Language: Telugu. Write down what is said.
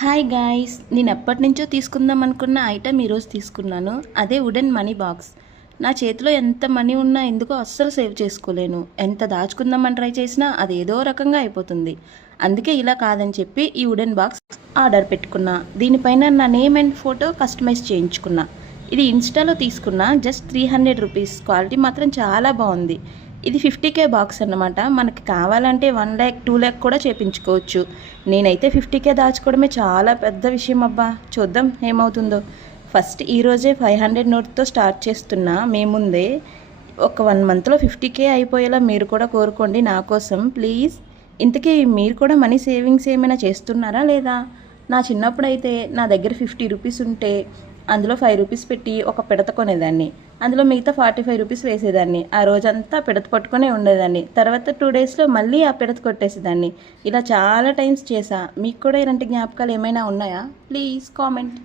హాయ్ గాయ్స్, నేను ఎప్పటి నుంచో తీసుకుందాం అనుకున్న ఐటమ్ ఈరోజు తీసుకున్నాను. అదే వుడెన్ మనీ బాక్స్. నా చేతిలో ఎంత మనీ ఉన్నా ఎందుకో అస్సలు సేవ్ చేసుకోలేను. ఎంత దాచుకుందామని ట్రై చేసినా అది ఏదో రకంగా అయిపోతుంది. అందుకే ఇలా కాదని చెప్పి ఈ వుడెన్ బాక్స్ ఆర్డర్ పెట్టుకున్నా. దీనిపైన నా నేమ్ అండ్ ఫోటో కస్టమైజ్ చేయించుకున్నా. ఇది ఇన్స్టాలో తీసుకున్నా. Just 300 rupees. క్వాలిటీ మాత్రం చాలా బాగుంది. ఇది 50K బాక్స్ అన్నమాట. మనకి కావాలంటే 1 lakh 2 lakh కూడా చేపించుకోవచ్చు. నేనైతే 50K దాచుకోవడమే చాలా పెద్ద విషయం అబ్బా. చూద్దాం ఏమవుతుందో. ఫస్ట్ ఈరోజే 500 నోట్తో స్టార్ట్ చేస్తున్నా. మీ ముందే ఒక 1 మంత్లో 50K అయిపోయేలా మీరు కూడా కోరుకోండి నా కోసం ప్లీజ్. ఇంతకీ మీరు కూడా మనీ సేవింగ్స్ ఏమైనా చేస్తున్నారా లేదా? నా చిన్నప్పుడైతే నా దగ్గర 50 రూపీస్ ఉంటే అందులో 5 రూపీస్ పెట్టి ఒక పిడత కొనేదాన్ని. అందులో మిగతా 45 రూపీస్ వేసేదాన్ని. ఆ రోజంతా పిడత పట్టుకునే ఉండేదాన్ని. తర్వాత 2 డేస్లో మళ్ళీ ఆ పిడత కొట్టేసేదాన్ని. ఇలా చాలా టైమ్స్ చేశా. మీకు కూడా ఇలాంటి జ్ఞాపకాలు ఏమైనా ఉన్నాయా? Please comment.